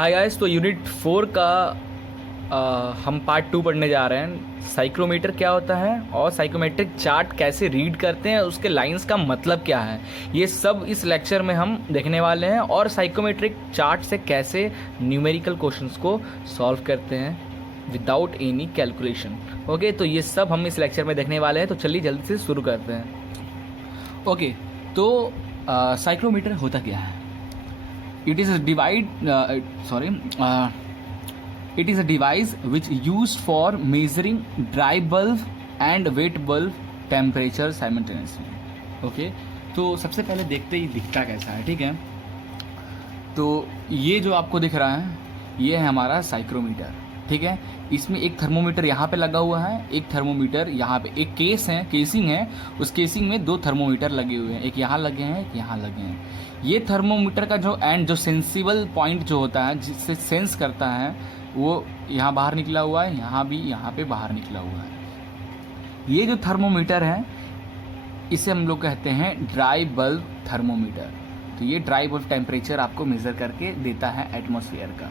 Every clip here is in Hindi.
हाय गाइस, तो यूनिट 4 का हम पार्ट 2 पढ़ने जा रहे हैं। साइक्रोमीटर क्या होता है और साइकोमेट्रिक चार्ट कैसे रीड करते हैं, उसके लाइंस का मतलब क्या है, ये सब इस लेक्चर में हम देखने वाले हैं। और साइकोमेट्रिक चार्ट से कैसे न्यूमेरिकल क्वेश्चंस को सॉल्व करते हैं विदाउट एनी कैलकुलेशन। ओके, तो ये सब हम इस लेक्चर में देखने वाले हैं। तो चलिए जल्दी से शुरू करते हैं। ओके, तो साइक्रोमीटर होता क्या है? It is a it is a device which used for measuring dry bulb and wet bulb temperature simultaneously. Okay, तो सबसे पहले देखते ही दिखता कैसा है, ठीक है। तो ये जो आपको दिख रहा है ये है हमारा साइक्रोमीटर, ठीक है। इसमें एक थर्मोमीटर यहाँ पे लगा हुआ है, एक थर्मोमीटर यहाँ पे, एक केसिंग है, उस केसिंग में दो थर्मोमीटर लगे हुए हैं, एक यहाँ लगे हैं, एक यहाँ लगे हैं। ये थर्मोमीटर का जो सेंसिबल पॉइंट जो होता है, जिससे सेंस करता है, वो यहाँ बाहर निकला हुआ है, यहाँ भी यहाँ पे बाहर निकला हुआ है। ये जो थर्मोमीटर है इसे हम लोग कहते हैं ड्राई बल्ब थर्मोमीटर। तो ये ड्राई बल्ब टेम्परेचर आपको मेज़र करके देता है एटमॉस्फेयर का,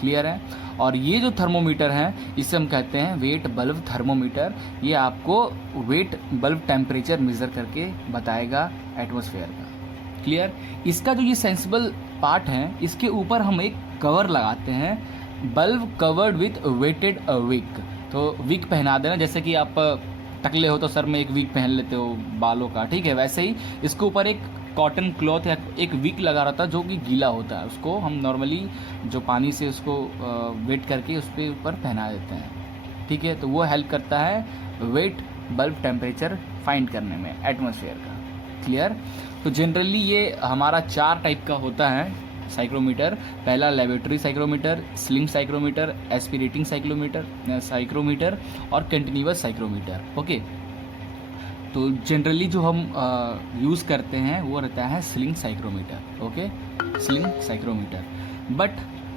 क्लियर है। और ये जो थर्मोमीटर है इसे हम कहते हैं वेट बल्ब थर्मोमीटर। ये आपको वेट बल्ब टेम्परेचर मेज़र करके बताएगा एटमॉस्फेयर का, क्लियर। इसका जो ये सेंसिबल पार्ट है इसके ऊपर हम एक कवर लगाते हैं, bulb covered with wetted wick. तो विक पहना देना, जैसे कि आप टकले हो तो सर में एक विक पहन लेते हो बालों का, ठीक है। वैसे ही इसके ऊपर एक कॉटन क्लॉथ या एक विक लगा रहता है जो कि गीला होता है, उसको हम नॉर्मली जो पानी से उसको वेट करके उस पर ऊपर पहना देते हैं, ठीक है। तो वो हेल्प करता है वेट बल्ब टेम्परेचर फाइंड करने में एटमॉस्फेयर का, क्लियर। तो जनरली ये हमारा 4 टाइप का होता है साइक्रोमीटर। पहला laboratory psychrometer, sling psychrometer, aspirating psychrometer और कंटिन्यूअस साइक्रोमीटर। ओके, तो जनरली जो हम यूज़ करते हैं वो रहता है sling psychrometer. Okay, sling psychrometer. But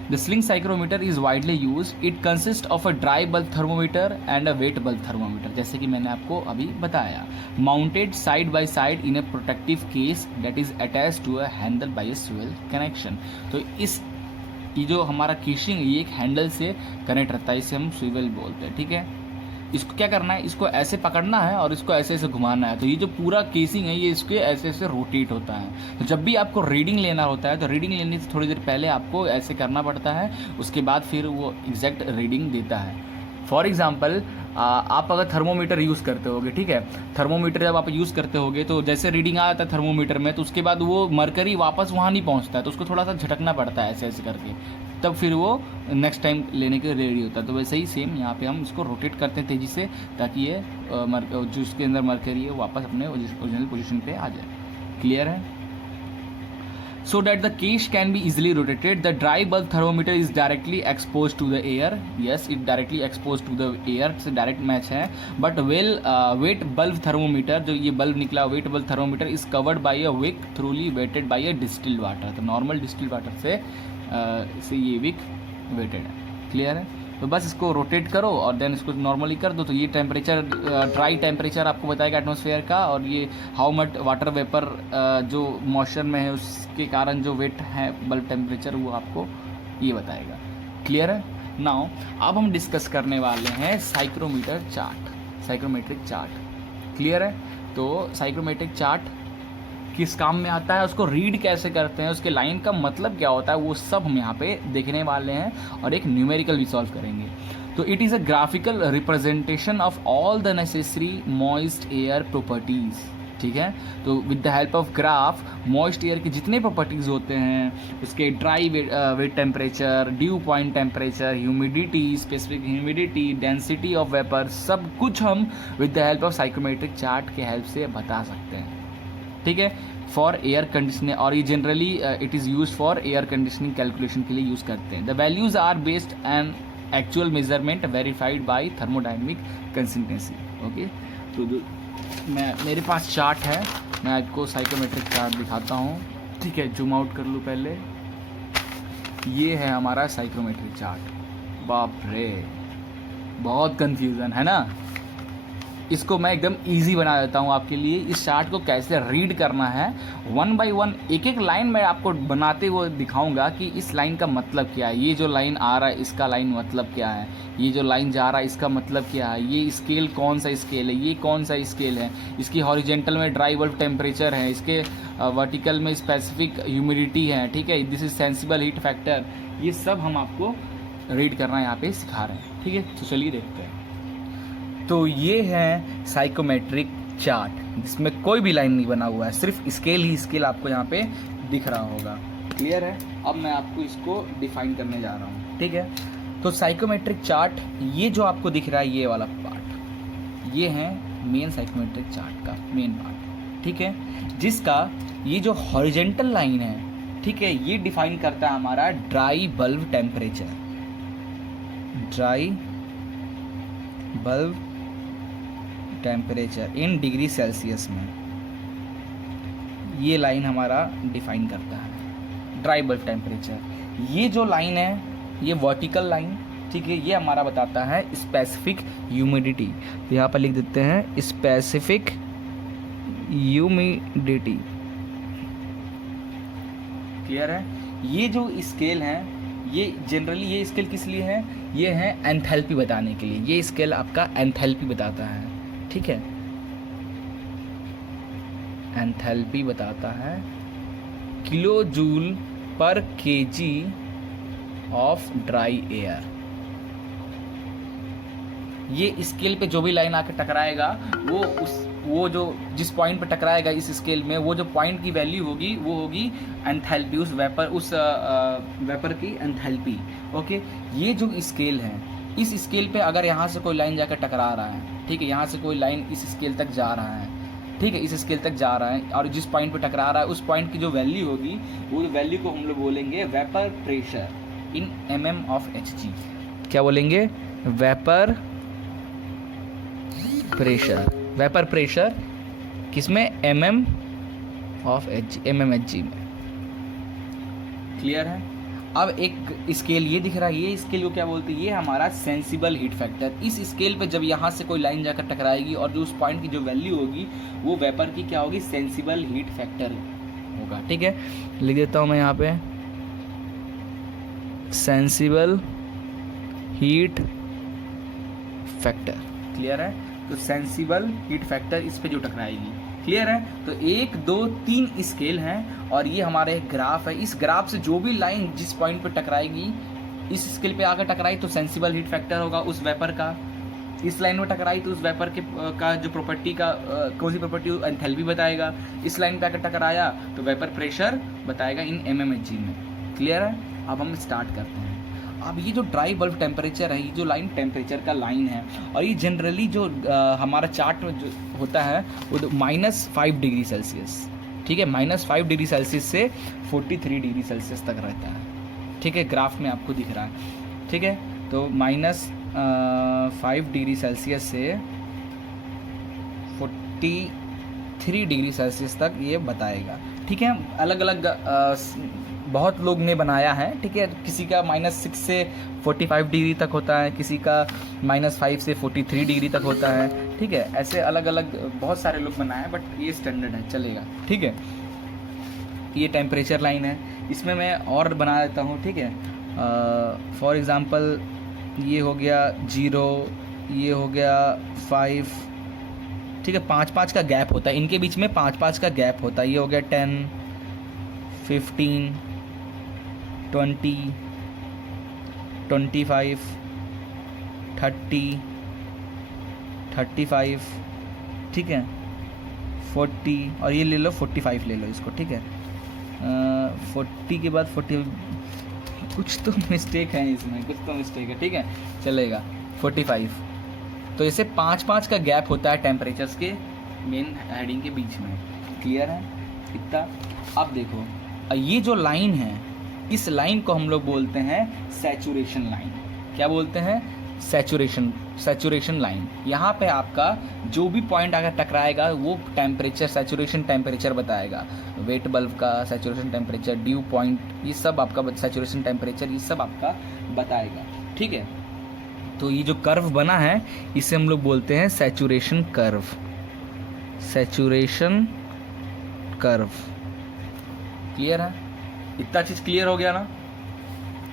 the sling psychrometer is widely used. It consists of a dry bulb thermometer and a wet bulb thermometer, जैसे कि मैंने आपको अभी बताया, mounted side by side in a protective case that is attached to a handle by a swivel connection. तो ये जो हमारा केसिंग है ये एक हैंडल से कनेक्ट रहता है, इसे हम स्विvel बोलते हैं, ठीक है। इसको क्या करना है, इसको ऐसे पकड़ना है और इसको ऐसे ऐसे घुमाना है। तो ये जो पूरा केसिंग है ये इसके ऐसे ऐसे रोटेट होता है। तो जब भी आपको रीडिंग लेना होता है तो रीडिंग लेने से थोड़ी देर पहले आपको ऐसे करना पड़ता है, उसके बाद फिर वो एग्जैक्ट रीडिंग देता है। फॉर एग्जाम्पल, आप अगर थर्मोमीटर यूज़ करते होगे, ठीक है, थर्मोमीटर जब आप यूज़ करते होगे तो जैसे रीडिंग आ जाता है थर्मोमीटर में, तो उसके बाद वो मरकरी वापस वहाँ नहीं पहुँचता है, तो उसको थोड़ा सा झटकना पड़ता है ऐसे ऐसे करके, तब फिर वो नेक्स्ट टाइम लेने के रेडी होता है। तो वैसे ही सेम यहाँ पे हम इसको रोटेट करते हैं तेज़ी से, ताकि ये जो उसके अंदर मरकरी है वापस अपने ओरिजिनल पोजीशन पे आ जाए, क्लियर है। So that the case can be easily rotated, the dry bulb thermometer is directly exposed to the air. Yes, it directly exposed to the air से direct match है। But wet bulb thermometer, जो ये बल्ब निकला wet bulb thermometer is covered by a wick thoroughly wetted by a distilled water। तो नॉर्मल डिस्टिल्ड वाटर से ये विक वेटेड है, क्लियर है। तो बस इसको रोटेट करो और देन इसको नॉर्मली कर दो, तो ये टेम्परेचर ड्राई टेम्परेचर आपको बताएगा एटमॉस्फेयर का, और ये हाउ मच वाटर वेपर जो मॉइस्चर में है उसके कारण जो वेट है बल्ब टेम्परेचर, वो आपको ये बताएगा, क्लियर है। नाउ अब हम डिस्कस करने वाले हैं psychrometer chart, psychrometric chart, clear है। तो साइक्रोमेट्रिक चार्ट किस काम में आता है, उसको रीड कैसे करते हैं, उसके लाइन का मतलब क्या होता है, वो सब हम यहाँ पे देखने वाले हैं, और एक न्यूमेरिकल भी सॉल्व करेंगे। तो it is a graphical representation of all the necessary moist air properties, ठीक है। तो with the help of graph moist air के जितने प्रॉपर्टीज़ होते हैं, उसके dry wet temperature, dew point temperature, humidity, specific humidity, density of vapour, सब कुछ हम with the help of psychrometric chart के हेल्प से बता सकते हैं, ठीक है। फॉर एयर कंडीशनिंग, और ये generally it is use for air conditioning calculation के लिए यूज़ करते हैं। The values are based on actual measurement verified by thermodynamic consistency. Okay, तो मेरे पास चार्ट है, मैं आपको साइकोमेट्रिक चार्ट दिखाता हूँ, ठीक है। जूम आउट कर लूँ पहले, ये है हमारा साइकोमेट्रिक चार्ट। बाप रे, बहुत कन्फ्यूज़न है ना। इसको मैं एकदम इजी बना देता हूँ आपके लिए। इस चार्ट को कैसे रीड करना है, 1 बाय 1 एक एक लाइन मैं आपको बनाते हुए दिखाऊंगा कि इस लाइन का मतलब क्या है, ये जो लाइन आ रहा है इसका लाइन मतलब क्या है, ये जो लाइन जा रहा है इसका मतलब क्या है, ये स्केल कौन सा स्केल है, ये कौन सा स्केल है, इसकी हॉरिजेंटल में ड्राई बल्ब टेम्परेचर है, इसके वर्टिकल में स्पेसिफिक ह्यूमिडिटी है, ठीक है, this is sensible heat factor. ये सब हम आपको रीड करना यहाँ पे सिखा रहे हैं, ठीक है। तो चलिए देखते हैं। तो ये है साइकोमेट्रिक चार्ट, जिसमें कोई भी लाइन नहीं बना हुआ है, सिर्फ स्केल ही स्केल आपको यहाँ पे दिख रहा होगा। क्लियर है? अब मैं आपको इसको डिफाइन करने जा रहा हूँ, ठीक है। तो साइकोमेट्रिक चार्ट, ये जो आपको दिख रहा है ये वाला पार्ट, ये है मेन साइकोमेट्रिक चार्ट का मेन पार्ट, ठीक है, जिसका ये जो हॉरिजेंटल लाइन है, ठीक है, ये डिफाइन करता है हमारा dry bulb temperature, dry bulb temperature in degree Celsius में। ये लाइन हमारा डिफाइन करता है ड्राई बल्ब टेम्परेचर। ये जो लाइन है ये वर्टिकल लाइन, ठीक है, ये हमारा बताता है स्पेसिफिक ह्यूमिडिटी। तो यहाँ पर लिख देते हैं स्पेसिफिक ह्यूमिडिटी। क्लियर है? ये जो स्केल है, ये जनरली ये स्केल किस लिए है, ये है एंथैल्पी बताने के लिए। ये स्केल आपका एंथैल्पी बताता है, ठीक है, एंथैल्पी बताता है किलो जूल पर केजी ऑफ ड्राई एयर। ये स्केल पे जो भी लाइन आके टकराएगा वो जो जिस पॉइंट पे टकराएगा इस स्केल में, वो जो पॉइंट की वैल्यू होगी वो होगी एंथैल्पी, उस वेपर की एंथैल्पी। ओके, ये जो स्केल है, इस स्केल पे अगर यहाँ से कोई लाइन जाकर टकरा रहा है, ठीक है, यहाँ से कोई लाइन इस स्केल तक जा रहा है, ठीक है, इस स्केल तक जा रहा है, और जिस पॉइंट पे टकरा रहा है उस पॉइंट की जो वैल्यू होगी वो वैल्यू को हम लोग बोलेंगे vapour pressure in mm of Hg। क्या बोलेंगे? Vapour pressure. वेपर प्रेशर किसमें? mm ऑफ Hg में। क्लियर है? अब एक स्केल ये दिख रहा है, ये स्केल को क्या बोलते हैं? ये हमारा सेंसिबल हीट फैक्टर। इस स्केल पे जब यहाँ से कोई लाइन जाकर टकराएगी और जो उस पॉइंट की जो वैल्यू होगी वो वेपर की क्या होगी? सेंसिबल हीट फैक्टर होगा, ठीक है। लिख देता हूँ मैं यहाँ पे सेंसिबल हीट फैक्टर। क्लियर है? तो सेंसिबल हीट फैक्टर इस पे जो टकराएगी। क्लियर है? तो 1 2 3 स्केल हैं और ये हमारे ग्राफ है। इस ग्राफ से जो भी लाइन जिस पॉइंट पे टकराएगी, इस स्केल पे आकर टकराई तो सेंसिबल हीट फैक्टर होगा उस वेपर का। इस लाइन में टकराई तो उस वेपर के का जो प्रॉपर्टी का कौन सी प्रॉपर्टी, एंथैल्पी बताएगा। इस लाइन पे आकर टकराया तो वेपर प्रेशर बताएगा इन mmHg में। क्लियर है? अब हम स्टार्ट करते हैं। अब ये जो ड्राई बल्ब टेम्परेचर है, ये जो लाइन टेम्परेचर का लाइन है, और ये जनरली जो हमारा चार्ट में जो होता है वो -5 डिग्री सेल्सियस, ठीक है, -5 डिग्री सेल्सियस से 43 डिग्री सेल्सियस तक रहता है, ठीक है, ग्राफ में आपको दिख रहा है, ठीक है। तो -5 डिग्री सेल्सियस से 43 डिग्री सेल्सियस तक ये बताएगा, ठीक है। अलग अलग बहुत लोग ने बनाया है, ठीक है, किसी का -6 से 45 डिग्री तक होता है, किसी का -5 से 43 डिग्री तक होता है, ठीक है। ऐसे अलग अलग बहुत सारे लोग बनाए हैं, बट ये स्टैंडर्ड है, चलेगा, ठीक है। ये टेम्परेचर लाइन है, इसमें मैं और बना देता हूँ, ठीक है। फॉर एग्ज़ाम्पल ये हो गया 0, ये हो गया 5, ठीक है, 5-5 का गैप होता है इनके बीच में, 5-5 का गैप होता है। ये हो गया 10, 15, 20, 25, 30, 35, ठीक है, 40, और ये ले लो 45 ले लो इसको, ठीक है। 40 के बाद 40, कुछ तो मिस्टेक है इसमें, कुछ तो मिस्टेक है, ठीक है, चलेगा। 45, तो इसे 5-5 का गैप होता है टेम्परेचर्स के मेन हेडिंग के बीच में। क्लियर है इतना? अब देखो, ये जो लाइन है, इस लाइन को हम लोग बोलते हैं सैचुरेशन लाइन। क्या बोलते हैं? Saturation line. यहाँ पे आपका जो भी पॉइंट अगर टकराएगा वो टेम्परेचर, सैचुरेशन टेम्परेचर बताएगा। वेट बल्ब का सैचुरेशन टेम्परेचर, ड्यू पॉइंट, ये सब आपका सैचुरेशन टेम्परेचर, ये सब आपका बताएगा, ठीक है। तो ये जो कर्व बना है इसे हम लोग बोलते हैं saturation curve. Saturation curve clear है? इतना चीज़ क्लियर हो गया ना?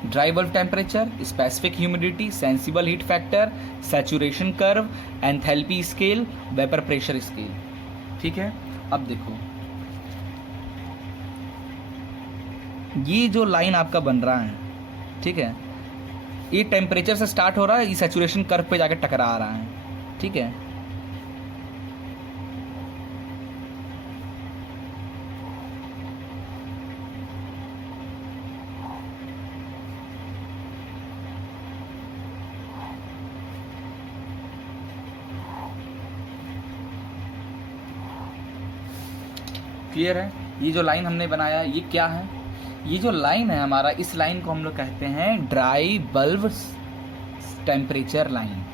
Dry bulb temperature, specific humidity, sensible heat factor, saturation curve, enthalpy scale, vapour pressure scale. ठीक है, अब देखो ये जो लाइन आपका बन रहा है, ठीक है, ये टेम्परेचर से स्टार्ट हो रहा है, ये सैचुरेशन कर्व पे जाकर टकरा रहा है। ठीक है, क्लियर है? ये जो लाइन हमने बनाया ये क्या है? ये जो लाइन है हमारा, इस लाइन को हम लोग कहते हैं ड्राई बल्ब टेम्परेचर लाइन।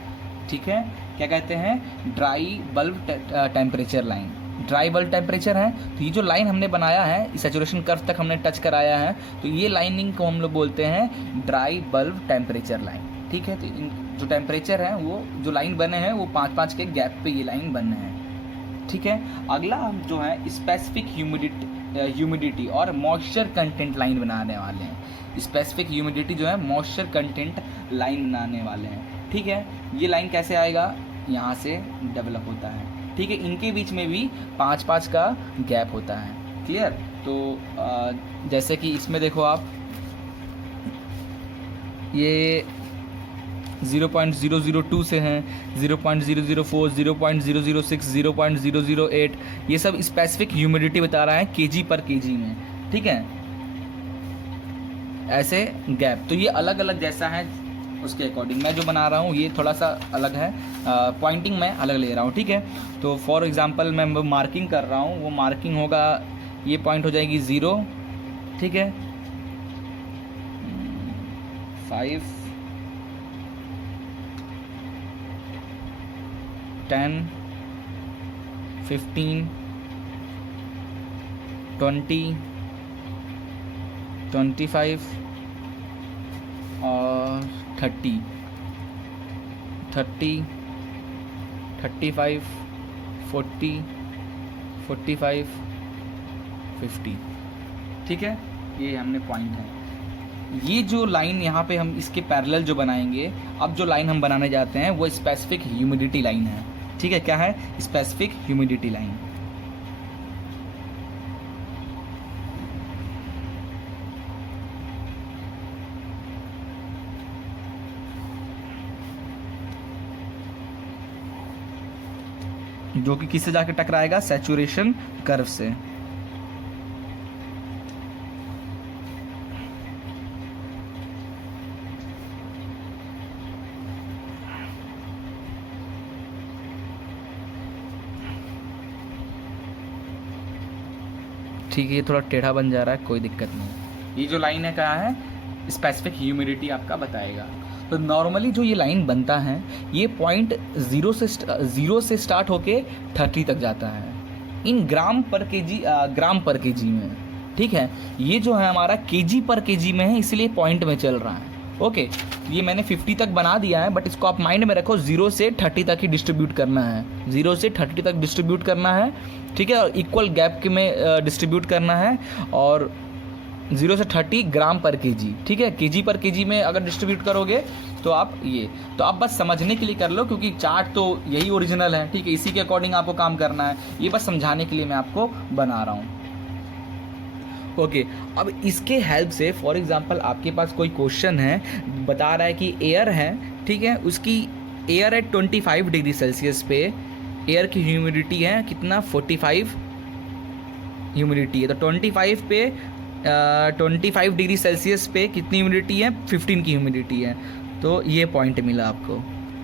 ठीक है, क्या कहते हैं? Dry bulb temperature line. Dry bulb temperature है, तो ये जो लाइन हमने बनाया है, सैचुरेशन कर्व तक हमने टच कराया है, तो ये लाइनिंग को हम लोग बोलते हैं ड्राई बल्ब टेम्परेचर लाइन। ठीक है, तो जो टेम्परेचर है वो जो लाइन बने हैं वो 5-5 के गैप पे ये लाइन बने हैं। ठीक है, अगला हम जो है स्पेसिफिक ह्यूमिडिटी और मॉइस्चर कंटेंट लाइन बनाने वाले हैं। स्पेसिफिक ह्यूमिडिटी जो है मॉइस्चर कंटेंट लाइन बनाने वाले हैं। ठीक है, ये लाइन कैसे आएगा? यहाँ से डेवलप होता है। ठीक है, इनके बीच में भी 5-5 का गैप होता है। क्लियर? तो जैसे कि इसमें देखो आप, ये 0.002 से हैं, 0.004, 0.006, 0.008, ये सब स्पेसिफिक ह्यूमिडिटी बता रहा है केजी पर केजी में। ठीक है, ऐसे गैप, तो ये अलग अलग जैसा है उसके अकॉर्डिंग मैं जो बना रहा हूँ ये थोड़ा सा अलग है, पॉइंटिंग मैं अलग ले रहा हूँ। ठीक है, तो फॉर एग्जांपल मैं मार्किंग कर रहा हूँ, वो मार्किंग होगा, ये पॉइंट हो जाएगी 0। ठीक है, 5, 10, 15, 20, 25 और 30, 35, 40, 45, 50। ठीक है, ये हमने पॉइंट है। ये जो लाइन यहाँ पे हम इसके पैरेलल जो बनाएंगे, अब जो लाइन हम बनाने जाते हैं वो स्पेसिफिक ह्यूमिडिटी लाइन है। ठीक है, क्या है? Specific humidity line. जो कि किससे जाके टकराएगा? सैचुरेशन कर्व से। ठीक है, ये थोड़ा टेढ़ा बन जा रहा है, कोई दिक्कत नहीं। ये जो लाइन है क्या है? स्पेसिफिक ह्यूमिडिटी आपका बताएगा। तो नॉर्मली जो ये लाइन बनता है ये पॉइंट 0 से स्टार्ट होके 30 तक जाता है इन ग्राम पर केजी में। ठीक है, ये जो है हमारा केजी पर केजी में है, इसलिए पॉइंट में चल रहा है। ओके, ये मैंने 50 तक बना दिया है, बट इसको आप माइंड में रखो, 0 से 30 तक ही डिस्ट्रीब्यूट करना है। 0 से 30 तक डिस्ट्रीब्यूट करना है। ठीक है, और इक्वल गैप के में डिस्ट्रीब्यूट करना है, और 0 से 30 ग्राम पर केजी। ठीक है, केजी पर केजी में अगर डिस्ट्रीब्यूट करोगे तो आप ये, तो आप बस समझने के लिए कर लो, क्योंकि चार्ट तो यही ओरिजिनल है। ठीक है, इसी के अकॉर्डिंग आपको काम करना है, ये बस समझाने के लिए मैं आपको बना रहा हूँ। ओके, अब इसके हेल्प से फॉर एग्जांपल आपके पास कोई क्वेश्चन है, बता रहा है कि एयर है, ठीक है, उसकी एयर है 25 डिग्री सेल्सियस पे, एयर की ह्यूमिडिटी है कितना? 45 ह्यूमिडिटी है। तो 25 पे 25 डिग्री सेल्सियस पे कितनी ह्यूमिडिटी है? 15 की ह्यूमिडिटी है। तो ये पॉइंट मिला आपको।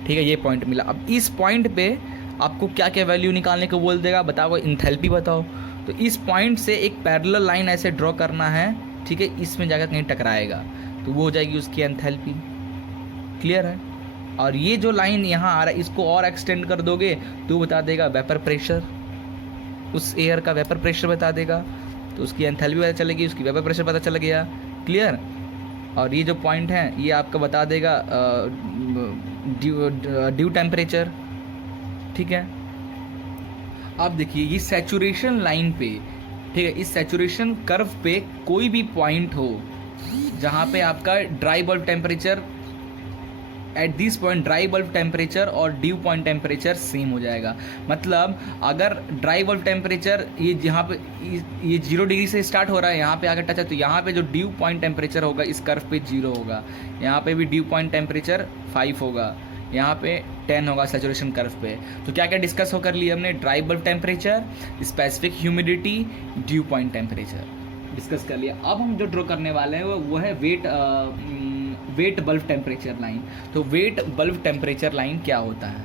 ठीक है, ये पॉइंट मिला। अब इस पॉइंट पे आपको क्या क्या वैल्यू निकालने को बोल देगा? बताओ, इंथैल्पी बताओ। तो इस पॉइंट से एक पैरेलल लाइन ऐसे ड्रॉ करना है। ठीक है, इसमें जाकर कहीं टकराएगा तो वो हो जाएगी उसकी एंथैल्पी। क्लियर है? और ये जो लाइन यहाँ आ रहा है इसको और एक्सटेंड कर दोगे तो बता देगा वेपर प्रेशर, उस एयर का वेपर प्रेशर बता देगा, तो उसकी एंथैल्पी पता चलेगी, उसकी वेपर प्रेशर पता चल गया। क्लियर? और ये जो पॉइंट है ये आपका बता देगा ड्यू टेम्परेचर, ठीक है। अब देखिए ये सैचुरेशन लाइन पे, ठीक है, इस सैचुरेशन कर्व पे कोई भी पॉइंट हो जहाँ पे आपका dry bulb temperature at this point dry bulb temperature और ड्यू पॉइंट टेम्परेचर सेम हो जाएगा। मतलब अगर ड्राई बल्ब टेम्परेचर ये जहाँ पे ये 0 डिग्री से स्टार्ट हो रहा है, यहाँ पे आकर टच है, तो यहाँ पे जो ड्यू पॉइंट टेम्परेचर होगा इस कर्व पे 0 होगा, यहाँ पे भी ड्यू पॉइंट टेम्परेचर 5 होगा, यहाँ पे 10 होगा सैचुरेशन कर्व पे। तो क्या क्या डिस्कस होकर लिया हमने, dry bulb temperature, specific humidity, due point temperature discuss कर लिया। अब हम जो ड्रॉ करने वाले हैं वो है वेट बल्ब टेम्परेचर लाइन। तो वेट बल्ब टेम्परेचर लाइन क्या होता है,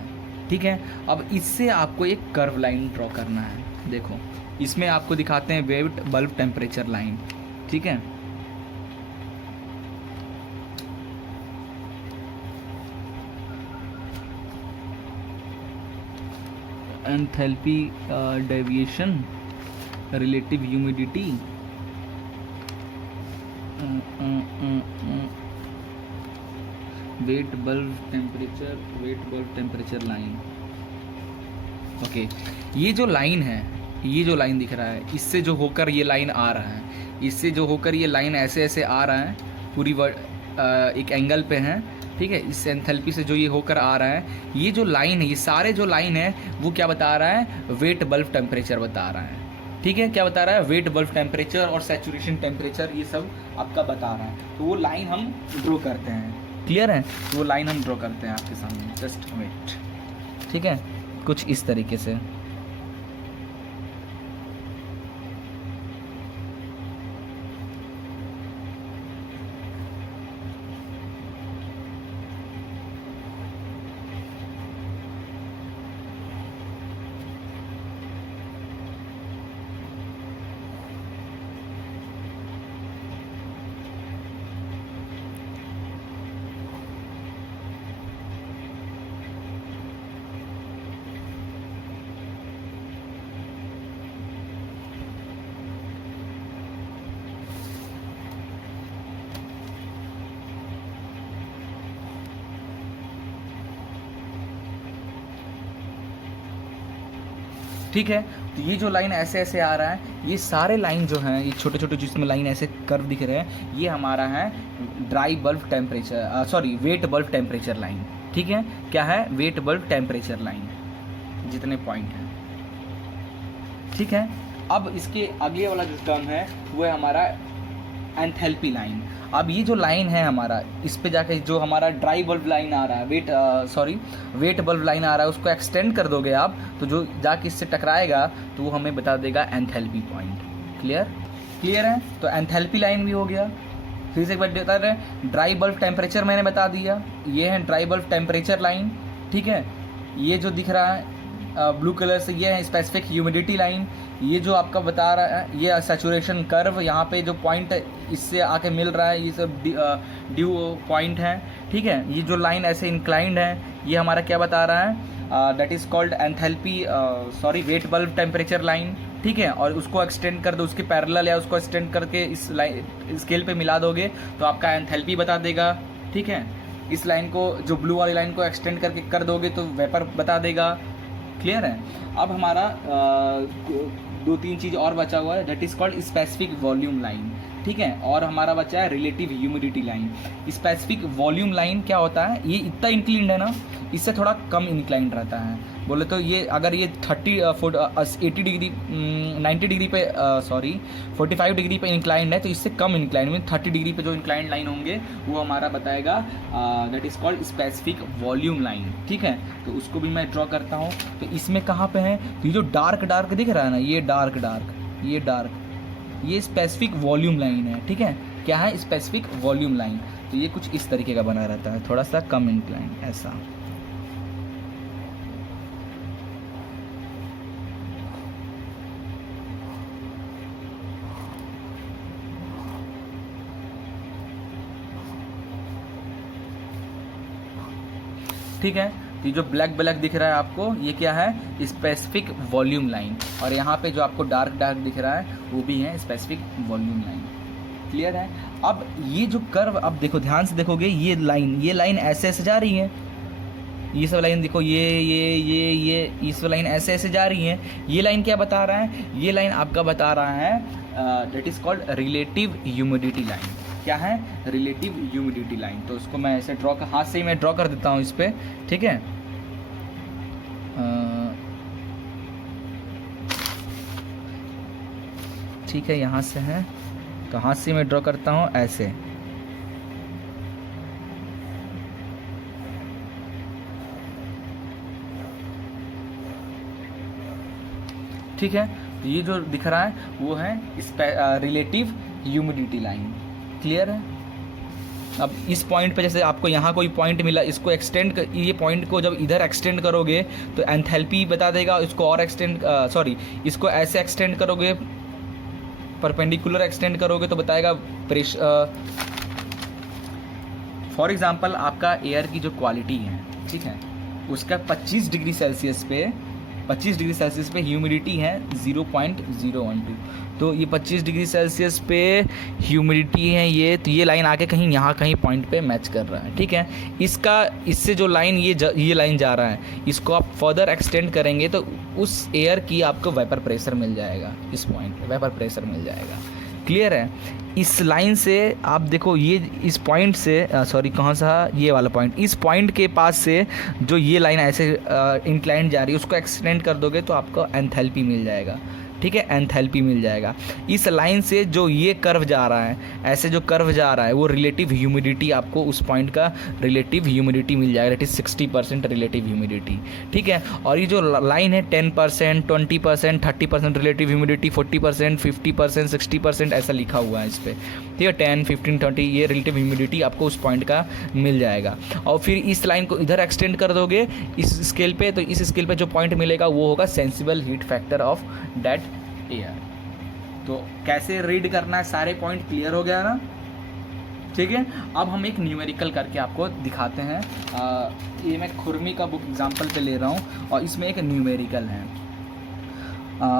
ठीक है। अब इससे आपको एक कर्व लाइन ड्रॉ करना है। देखो इसमें आपको दिखाते हैं वेट बल्ब टेम्परेचर लाइन, ठीक है। Enthalpy deviation, relative humidity, wet bulb temperature line. Okay, ये जो लाइन है, ये जो लाइन दिख रहा है, इससे जो होकर ये लाइन आ रहा है, इससे जो होकर ये लाइन ऐसे ऐसे आ रहा है, पूरी एक एंगल पे है, ठीक है। इस एंथैल्पी से जो ये होकर आ रहा है, ये जो लाइन है, ये सारे जो लाइन है वो क्या बता रहा है, वेट बल्ब टेम्परेचर बता रहा है, ठीक है। क्या बता रहा है, वेट बल्ब टेम्परेचर और सैचुरेशन टेम्परेचर, ये सब आपका बता रहा है। तो वो लाइन हम ड्रॉ करते हैं, क्लियर है। तो वो लाइन हम ड्रॉ करते हैं आपके सामने, जस्ट वेट, ठीक है, कुछ इस तरीके से। ठीक है। तो ये जो लाइन ऐसे ऐसे आ रहा है, ये सारे लाइन जो हैं, ये छोटे छोटे जिसमें लाइन ऐसे कर्व दिख रहे हैं, ये हमारा है dry bulb temperature, sorry wet bulb temperature line, ठीक है। क्या है, वेट बल्ब टेम्परेचर लाइन, जितने पॉइंट हैं, ठीक है। अब इसके अगले वाला जो टर्म है वो है हमारा एंथैल्पी लाइन। अब ये जो लाइन है हमारा, इस पे जाके जो हमारा ड्राई बल्ब लाइन आ रहा है, वेट बल्ब लाइन आ रहा है, उसको एक्सटेंड कर दोगे आप, तो जो जाके इससे टकराएगा तो वो हमें बता देगा एंथैल्पी पॉइंट। क्लियर है। तो एंथैल्पी लाइन भी हो गया। फिर से एक बार बता रहे, ड्राई बल्ब टेम्परेचर मैंने बता दिया, ये है ड्राई बल्ब टेम्परेचर लाइन, ठीक है। ये जो दिख रहा है ब्लू कलर से, ये है स्पेसिफिक ह्यूमिडिटी लाइन। ये जो आपका बता रहा है, ये सैचुरेशन कर्व, यहाँ पे जो पॉइंट इससे आके मिल रहा है, ये सब ड्यू पॉइंट है, ठीक है। ये जो लाइन ऐसे इंक्लाइंड है, ये हमारा क्या बता रहा है, that is called enthalpy, wet bulb temperature line, ठीक है। और उसको एक्सटेंड कर दो, उसके पैरेलल या उसको एक्सटेंड करके इस लाइन स्केल पे मिला दोगे तो आपका एंथैल्पी बता देगा, ठीक है। इस लाइन को, जो ब्लू वाली लाइन को एक्सटेंड करके कर दोगे तो वेपर बता देगा। क्लियर है। अब हमारा 2-3 चीज़ और बचा हुआ है, that is called specific volume line, ठीक है। और हमारा बचा है relative humidity line. Specific volume line क्या होता है, ये इतना इंक्लाइंड है ना, इससे थोड़ा कम इंक्लाइंड रहता है। बोले तो ये अगर ये 80 डिग्री 90 डिग्री पे 45 डिग्री पे इंक्लाइंड है, तो इससे कम इंक्लाइंड में 30 डिग्री पे जो इंक्लाइंड लाइन होंगे वो हमारा बताएगा, that is called specific volume line, ठीक है। तो उसको भी मैं ड्रॉ करता हूँ। तो इसमें कहाँ पे है, तो ये जो डार्क दिख रहा है ना, ये डार्क, ये स्पेसिफिक वॉल्यूम लाइन है, ठीक है। क्या है, स्पेसिफिक वॉल्यूम लाइन। तो ये कुछ इस तरीके का बना रहता है, थोड़ा सा कम इंक्लाइंड ऐसा। ठीक है। तो ये जो ब्लैक दिख रहा है आपको, ये क्या है, स्पेसिफिक वॉल्यूम लाइन। और यहाँ पे जो आपको डार्क दिख रहा है वो भी है स्पेसिफिक वॉल्यूम लाइन। क्लियर है। अब ये जो कर्व, अब देखो ध्यान से देखोगे, ये लाइन ऐसे ऐसे जा रही है, ये सब लाइन देखो, ये सब लाइन ऐसे ऐसे जा रही है। ये लाइन क्या बता रहा है? ये लाइन आपका बता रहा है that is called relative humidity line. क्या है? Relative humidity line. तो उसको मैं ऐसे हाथ से ही मैं ड्रॉ कर देता हूँ इस पर, ठीक है। ठीक है, यहाँ से है तो हाथ से मैं ड्रॉ करता हूँ ऐसे। ठीक है, तो ये जो दिख रहा है वो है रिलेटिव ह्यूमिडिटी लाइन। क्लियर है। अब इस पॉइंट पे जैसे आपको यहाँ कोई पॉइंट मिला, इसको ये पॉइंट को जब इधर एक्सटेंड करोगे तो एंथैल्पी बता देगा। इसको और इसको ऐसे एक्सटेंड करोगे, परपेंडिकुलर एक्सटेंड करोगे तो बताएगा प्रेशर। फॉर एग्जांपल आपका एयर की जो क्वालिटी है, ठीक है, उसका 25 डिग्री सेल्सियस पे ह्यूमिडिटी है 0.012। तो ये 25 डिग्री सेल्सियस पे ह्यूमिडिटी है ये, तो ये लाइन आके यहाँ कहीं पॉइंट पे मैच कर रहा है। ठीक है, इससे जो लाइन ये लाइन जा रहा है, इसको आप फर्दर एक्सटेंड करेंगे तो उस एयर की आपको वेपर प्रेशर मिल जाएगा। इस पॉइंट पे वेपर प्रेशर मिल जाएगा। क्लियर है। इस लाइन से आप देखो, ये इस पॉइंट से कहाँ सा, ये वाला पॉइंट, इस पॉइंट के पास से जो ये लाइन ऐसे इंक्लाइंड जा रही है, उसको एक्सटेंड कर दोगे तो आपको एंथैल्पी मिल जाएगा। ठीक है, एंथैल्पी मिल जाएगा। इस लाइन से जो ये कर्व जा रहा है, ऐसे जो कर्व जा रहा है, वो रिलेटिव ह्यूमिडिटी, आपको उस पॉइंट का रिलेटिव ह्यूमिडिटी मिल जाएगा, दैट इज 60% रिलेटिव ह्यूमिडिटी। ठीक है, और ये जो लाइन है 10%, 20%, 30% रिलेटिव ह्यूमिडिटी, 40%, 50%, 60% ऐसा लिखा हुआ है इस पर। ठीक है, 10, 15, 20 ये रिलेटिव ह्यूमिडिटी आपको उस पॉइंट का मिल जाएगा। और फिर इस लाइन को इधर एक्सटेंड कर दोगे इस स्केल पे, तो इस स्केल पे जो पॉइंट मिलेगा वो होगा sensible heat factor of that air. तो कैसे रीड करना है, सारे पॉइंट क्लियर हो गया ना। ठीक है, अब हम एक न्यूमेरिकल करके आपको दिखाते हैं। ये मैं खुरमी का बुक एग्जांपल पे ले रहा हूँ और इसमें एक न्यूमेरिकल है।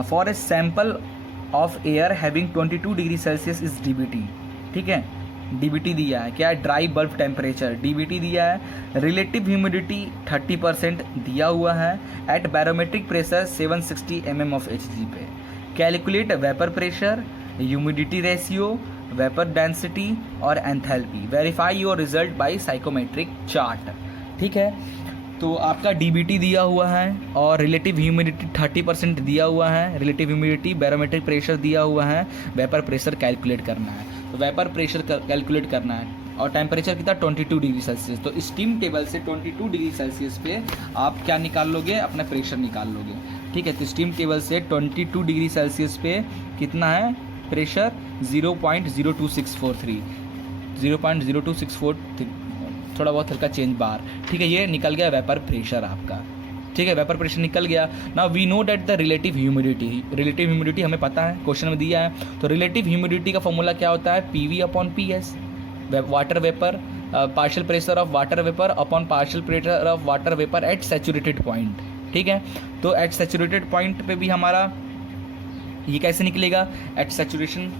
For a sample of air having 22 degree Celsius is DBT. ठीक है, डीबीटी दिया है, क्या है? ड्राई बल्ब टेम्परेचर, डीबीटी दिया है। रिलेटिव ह्यूमिडिटी 30% दिया हुआ है at barometric pressure 760 mm of Hg पे। Calculate vapour pressure, humidity ratio, vapour density और enthalpy. Verify your result by psychometric chart. ठीक है, तो आपका डीबीटी दिया हुआ है और रिलेटिव ह्यूमिडिटी 30% दिया हुआ है, रिलेटिव ह्यूमिडिटी, बैरोमेट्रिक प्रेशर दिया हुआ है, वेपर प्रेशर कैलकुलेट करना है। तो वेपर प्रेशर कैलकुलेट करना है और टेम्परेचर कितना 22 डिग्री सेल्सियस। तो स्टीम टेबल से 22 डिग्री सेल्सियस पे आप क्या निकाल लोगे? अपना प्रेशर निकाल लोगे। ठीक है, तो स्टीम टेबल से 22 डिग्री सेल्सियस पे कितना है प्रेशर? 0.02643, 0.0264, थोड़ा बहुत हल्का चेंज बार। ठीक है, ये निकल गया वेपर प्रेशर आपका। ठीक है, वेपर प्रेशर निकल गया। Now we know that the relative humidity हमें पता है, क्वेश्चन में दिया है। तो रिलेटिव ह्यूमिडिटी का फॉर्मूला क्या होता है? PV/PS, water vapour, partial pressure of water vapour upon partial pressure of water vapour eight saturated point. ठीक है, तो एट सैचुरेटेड पॉइंट पे भी हमारा ये कैसे निकलेगा? एट सैचुरेशन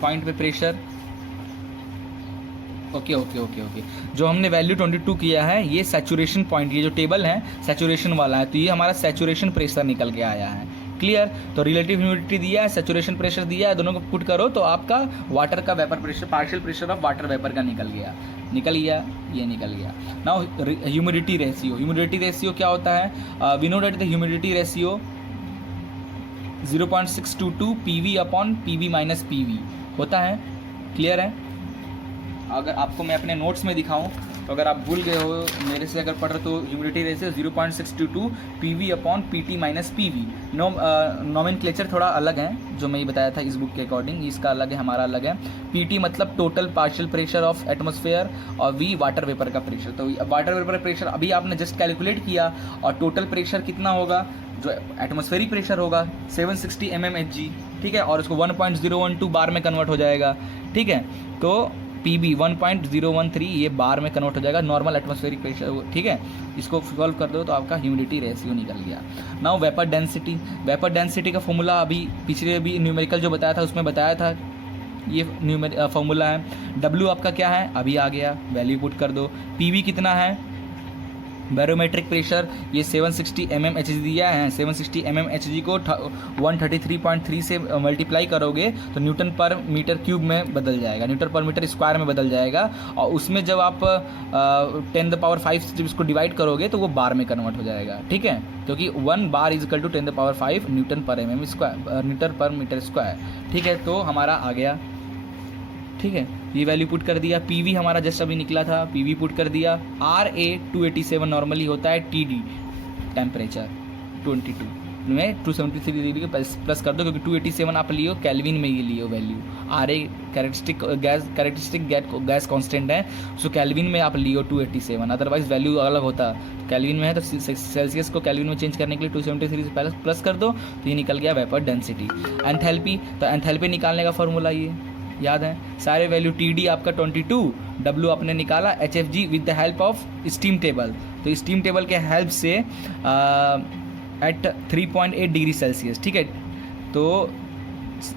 पॉइंट पे प्रेशर, ओके, जो हमने वैल्यू 22 किया है, ये सैचुरेशन पॉइंट, ये जो टेबल है सैचुरेशन वाला है, तो ये हमारा सैचुरेशन प्रेशर निकल के आया है। क्लियर। तो रिलेटिव ह्यूमिडिटी दिया है, सैचुरेशन प्रेशर दिया है, दोनों को पुट करो तो आपका वाटर का vapour pressure, partial pressure of water vapour का निकल गया, ये निकल गया। नाउ ह्यूमिडिटी रेशियो क्या होता है? We know that the humidity ratio 0.622 PV/PV होता है। क्लियर है। अगर आपको मैं अपने नोट्स में दिखाऊं तो अगर आप भूल गए हो, मेरे से अगर पढ़ रहे तो ह्यूमिडिटी रेशियो 0.622 PV/PV। नोमेनक्लेचर थोड़ा अलग है, जो मैं ये बताया था इस बुक के अकॉर्डिंग, इसका अलग है, हमारा अलग है। PT मतलब total partial pressure of atmosphere और V वाटर वेपर का प्रेशर। तो वाटर वेपर प्रेशर अभी आपने जस्ट कैलकुलेट किया और टोटल प्रेशर कितना होगा? जो एटमॉस्फेरिक प्रेशर होगा 760 mmHg। ठीक है, और उसको 1.012 बार में कन्वर्ट हो जाएगा। ठीक है, तो PB 1.013 ये बार में कन्वर्ट हो जाएगा, नॉर्मल एटमॉस्फेरिक प्रेशर। ठीक है, इसको सॉल्व कर दो तो आपका ह्यूमिडिटी रेशियो निकल गया। नाउ वेपर डेंसिटी का फॉर्मूला अभी पिछले भी न्यूमेरिकल जो बताया था उसमें बताया था ये फॉर्मूला है। W आपका क्या है, अभी आ गया, वैल्यू पुट कर दो। PV कितना है, बैरोमेट्रिक प्रेशर, ये 760 mmHg दिया है। 760 mmHg को 133.3 से मल्टीप्लाई करोगे तो न्यूटन पर मीटर क्यूब में बदल जाएगा, न्यूटन पर मीटर स्क्वायर में बदल जाएगा। और उसमें जब आप 10⁵ से जब इसको डिवाइड करोगे तो वो बार में कन्वर्ट हो जाएगा, ठीक है, क्योंकि 1 बार is equal to 10⁵ newton per mm square, newton per metre square, ठीक है। तो हमारा आ गया, ठीक है, ये वैल्यू पुट कर दिया। PV हमारा जस्ट अभी निकला था, PV पुट कर दिया। RA 287 नॉर्मली होता है, TD टेम्परेचर 22 में 273 डिग्री के प्लस कर दो, क्योंकि 287 आप लियो केल्विन में ही लियो वैल्यू। RA कैरेक्टरिस्टिक गैस कांस्टेंट है, सो केल्विन में आप लियो 287, अदरवाइज वैल्यू अलग होता। केल्विन में है तो सेल्सियस को केल्विन में चेंज करने के लिए 273 से पहले प्लस कर दो, तो ये निकल गया वेपर डेंसिटी। एंथैल्पी, तो एंथैल्पी निकालने का फॉर्मूला ये याद है, सारे वैल्यू। TD आपका 22, W आपने निकाला, HFG with the help of steam table, तो स्टीम टेबल के हेल्प से एट 3.8 डिग्री सेल्सियस, ठीक है। तो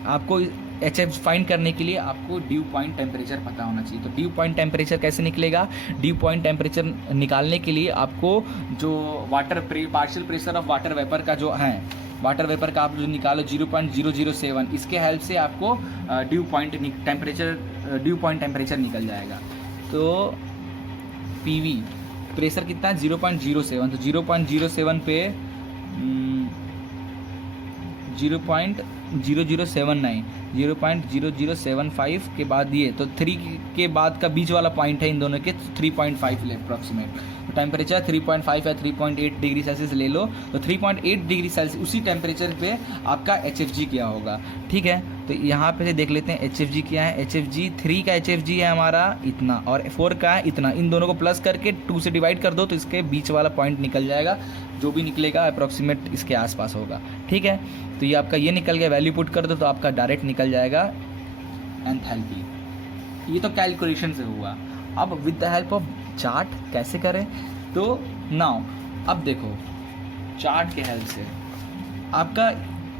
आपको HF फाइंड करने के लिए आपको ड्यू पॉइंट टेम्परेचर पता होना चाहिए। तो ड्यू पॉइंट टेम्परेचर कैसे निकलेगा, ड्यू पॉइंट टेम्परेचर निकालने के लिए आपको जो partial pressure of water vapour का जो है, वाटर वेपर का आप जो निकालो 0.007, इसके हेल्प से आपको ड्यू पॉइंट टेम्परेचर निकल जाएगा। तो PV प्रेशर कितना है 0.07, तो 0.07 पे 0.0079, 0.0075 के बाद ये, तो 3 के बाद का बीच वाला पॉइंट है इन दोनों के, 3.5 ले अप्रॉक्सीमेट। तो टेम्परेचर 3.5 या 3.8 डिग्री सेल्सियस ले लो, तो 3.8 डिग्री सेल्सियस उसी टेम्परेचर पे आपका HFG क्या होगा, ठीक है। तो यहाँ पे से देख लेते हैं HFG क्या है। HFG 3 का HFG है हमारा इतना, और 4 का है इतना, इन दोनों को प्लस करके 2 से डिवाइड कर दो तो इसके बीच वाला पॉइंट निकल जाएगा, जो भी निकलेगा अप्रॉक्सीमेट इसके आसपास होगा, ठीक है। तो ये आपका ये निकल गया, वैल्यू पुट कर दो तो आपका डायरेक्ट निकल जाएगा एंथैल्पी। ये तो कैलकुलेशन से हुआ। अब with the help of chart कैसे करें, तो नाउ अब देखो चार्ट के हेल्प से आपका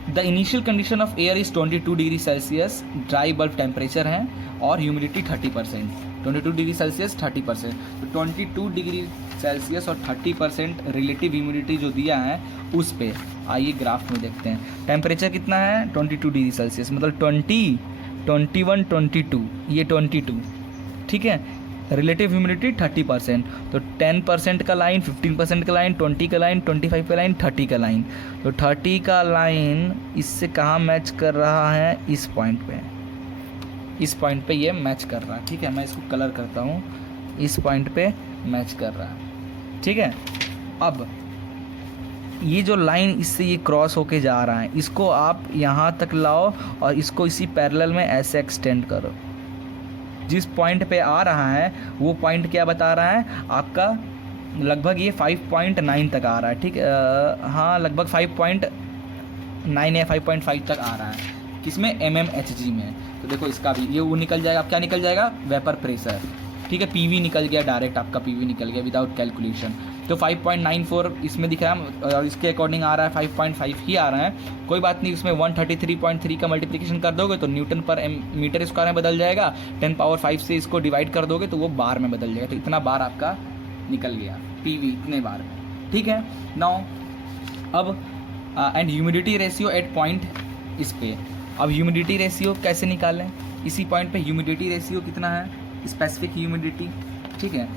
the initial condition of air is 22 degree Celsius, dry bulb temperature है और ह्यूमिडिटी 30%, 22 डिग्री सेल्सियस 30%, तो 22 डिग्री सेल्सियस और 30% रिलेटिव ह्यूमिडिटी जो दिया है उस पे आइए ग्राफ में देखते हैं। टेम्परेचर कितना है 22 डिग्री सेल्सियस, मतलब 20, 21, 22, ये 22, ठीक है। रिलेटिव ह्यूमिडिटी 30%, तो 10% का लाइन, 15% का लाइन, 20 का लाइन, 25 का लाइन, 30 का लाइन। तो 30 का लाइन इससे कहाँ मैच कर रहा है, इस पॉइंट पे, इस पॉइंट पे ये मैच कर रहा है, ठीक है। मैं इसको कलर करता हूँ, इस पॉइंट पे मैच कर रहा है, ठीक है। अब ये जो लाइन इससे ये क्रॉस होके जा रहा है, इसको आप यहाँ तक लाओ और इसको इसी पैरेलल में ऐसे एक्सटेंड करो। जिस पॉइंट पे आ रहा है वो पॉइंट क्या बता रहा है आपका, लगभग ये 5.9 तक आ रहा है, ठीक है। हाँ, लगभग 5.9 या 5.5 तक आ रहा है, किसमें, mmHg में। तो देखो इसका भी ये वो निकल जाएगा, अब क्या निकल जाएगा, वेपर प्रेशर, ठीक है। PV निकल गया डायरेक्ट, आपका PV निकल गया विदाउट कैलकुलेशन। तो 5.94 इसमें दिख रहा है और इसके अकॉर्डिंग आ रहा है 5.5 ही आ रहा है, कोई बात नहीं। इसमें 133.3 का मल्टीप्लिकेशन कर दोगे तो न्यूटन पर मीटर स्क्वायर में बदल जाएगा, 10⁵ से इसको डिवाइड कर दोगे तो वो बार में बदल जाएगा। तो इतना बार आपका निकल गया PV, इतने बार में, ठीक है। नाउ अब and humidity ratio at point इस पे। अब ह्यूमिडिटी रेशियो कैसे निकालें, इसी पॉइंट पे ह्यूमिडिटी रेशियो कितना है, स्पेसिफिक ह्यूमिडिटी, ठीक है।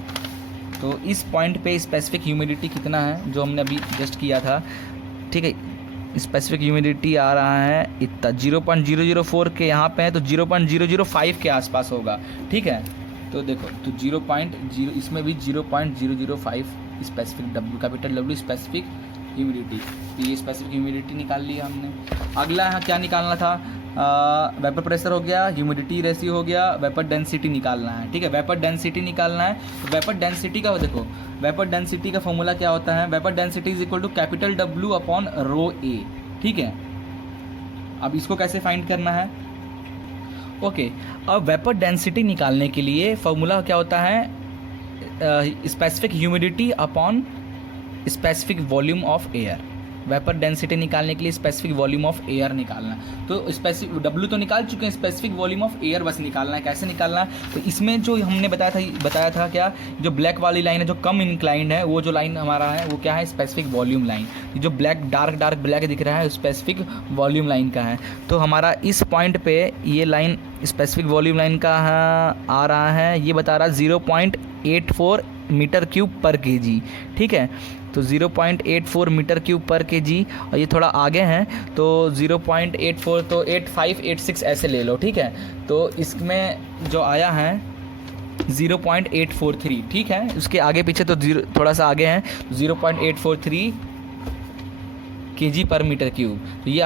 तो इस पॉइंट पे स्पेसिफिक ह्यूमिडिटी कितना है जो हमने अभी जस्ट किया था, ठीक है। स्पेसिफिक ह्यूमिडिटी आ रहा है इतना 0.004 के यहाँ पे है, तो 0.005 के आसपास होगा, ठीक है। तो देखो, तो 0.0 इसमें भी 0.005 specific W, capital W specific humidity. तो ये स्पेसिफिक ह्यूमिडिटी निकाल लिया हमने। अगला यहाँ क्या निकालना था, वेपर प्रेशर हो गया, ह्यूमिडिटी रेशियो हो गया, वेपर डेंसिटी निकालना है, ठीक है। वेपर डेंसिटी निकालना है, तो वेपर डेंसिटी का देखो, वेपर डेंसिटी का फॉर्मूला क्या होता है, vapour density is equal to capital W upon ρA, ठीक है। अब इसको कैसे फाइंड करना है, ओके। अब वेपर डेंसिटी निकालने के लिए फॉर्मूला क्या होता है, specific humidity upon specific volume of air, vapour density निकालने के लिए स्पेसिफिक वॉल्यूम ऑफ एयर निकालना है। तो स्पेसिफिक डब्ल्यू तो निकाल चुके हैं, स्पेसिफिक वॉल्यूम ऑफ एयर बस निकालना है। कैसे निकालना है? तो इसमें जो हमने बताया था क्या, जो ब्लैक वाली लाइन है जो कम इंक्लाइंड है, वो जो लाइन हमारा है वो क्या है, स्पेसिफिक वॉल्यूम लाइन। जो ब्लैक डार्क ब्लैक दिख रहा है स्पेसिफिक वॉल्यूम लाइन का है। तो हमारा इस पॉइंट पे ये लाइन स्पेसिफिक वॉल्यूम लाइन का आ रहा है, ये बता रहा है 0.84 मीटर क्यूब पर केजी। ठीक है, तो 0.84 मीटर क्यूब पर केजी, और ये थोड़ा आगे हैं तो 0.84 तो 8586 ऐसे ले लो। ठीक है, तो इसमें जो आया है 0.843। ठीक है, उसके आगे पीछे तो थोड़ा सा आगे हैं, 0.843 केजी पर मीटर क्यूब। तो ये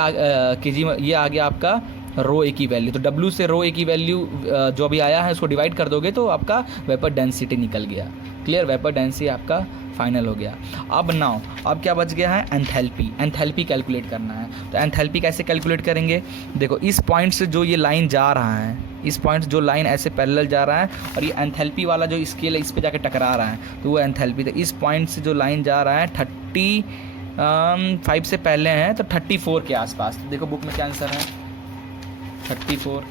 केजी, ये आ गया आपका रो ए की वैल्यू। तो W से रो ए की वैल्यू जो अभी आया है उसको डिवाइड कर दोगे तो आपका वेपर डेंसिटी निकल गया। क्लियर, वेपर डेंसिटी आपका फाइनल हो गया। अब क्या बच गया है, एंथैल्पी। एंथैल्पी कैलकुलेट करना है। तो एंथैल्पी कैसे कैलकुलेट करेंगे? देखो, इस पॉइंट से जो ये लाइन जा रहा है, इस पॉइंट से जो लाइन ऐसे पैरेलल जा रहा है और ये एंथैल्पी वाला जो स्केल है इस पे जाके टकरा रहा है, तो वो एंथैल्पी। तो इस पॉइंट से जो लाइन जा रहा है 35 से पहले हैं तो 34 के आसपास। देखो बुक में क्या आंसर है, 34।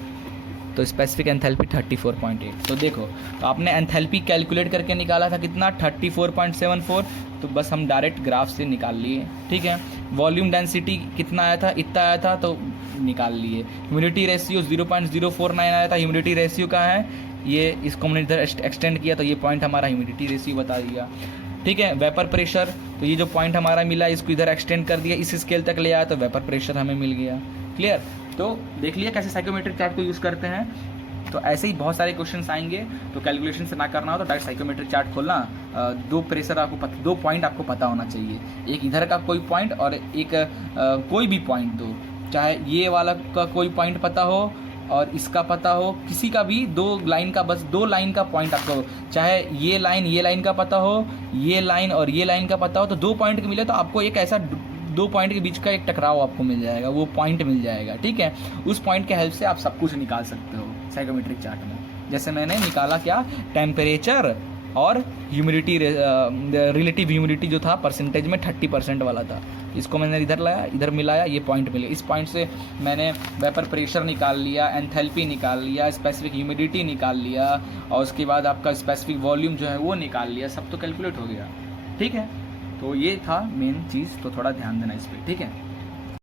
तो स्पेसिफिक एंथैल्पी 34.8। तो देखो, तो आपने एंथैल्पी कैलकुलेट करके निकाला था कितना, 34.74। तो बस हम डायरेक्ट ग्राफ से निकाल लिए। ठीक है, वॉल्यूम डेंसिटी कितना आया था, इतना आया था तो निकाल लिए। ह्यूमिडिटी रेशियो 0.049 आया था। ह्यूमिडिटी रेशियो का है ये, इसको हमने इधर एक्सटेंड किया तो ये पॉइंट हमारा ह्यूमिडिटी रेशियो बता दिया। ठीक है, वेपर प्रेशर, तो ये जो पॉइंट हमारा मिला इसको इधर एक्सटेंड कर दिया, इस स्केल तक ले आया तो वेपर प्रेशर हमें मिल गया। क्लियर, तो देख लिया कैसे साइकोमेट्रिक चार्ट को यूज़ करते हैं। तो ऐसे ही बहुत सारे क्वेश्चंस आएंगे, तो कैलकुलेशन से ना करना हो तो डायरेक्ट साइकोमेट्रिक चार्ट खोलना। दो प्रेशर आपको दो पॉइंट आपको पता होना चाहिए, एक इधर का कोई पॉइंट और एक कोई भी पॉइंट दो, चाहे ये वाला का कोई पॉइंट पता हो और इसका पता हो, किसी का भी दो लाइन का, बस दो लाइन का पॉइंट आपको, चाहे ये लाइन का पता हो, ये लाइन और ये लाइन का पता हो, तो दो पॉइंट मिले तो आपको एक ऐसा दो पॉइंट के बीच का एक टकराव आपको मिल जाएगा, वो पॉइंट मिल जाएगा। ठीक है, उस पॉइंट के हेल्प से आप सब कुछ निकाल सकते हो साइकोमेट्रिक चार्ट में। जैसे मैंने निकाला क्या, टेम्परेचर और ह्यूमिडिटी, रिलेटिव ह्यूमिडिटी जो था परसेंटेज में 30% वाला था, इसको मैंने इधर लाया, इधर मिलाया, ये पॉइंट मिले। इस पॉइंट से मैंने वेपर प्रेशर निकाल लिया, एंथैल्पी निकाल लिया, स्पेसिफिक ह्यूमिडिटी निकाल लिया, और उसके बाद आपका स्पेसिफिक वॉल्यूम जो है वो निकाल लिया, सब तो कैलकुलेट हो गया। ठीक है, तो ये था मेन चीज़, तो थोड़ा ध्यान देना इस पर। ठीक है।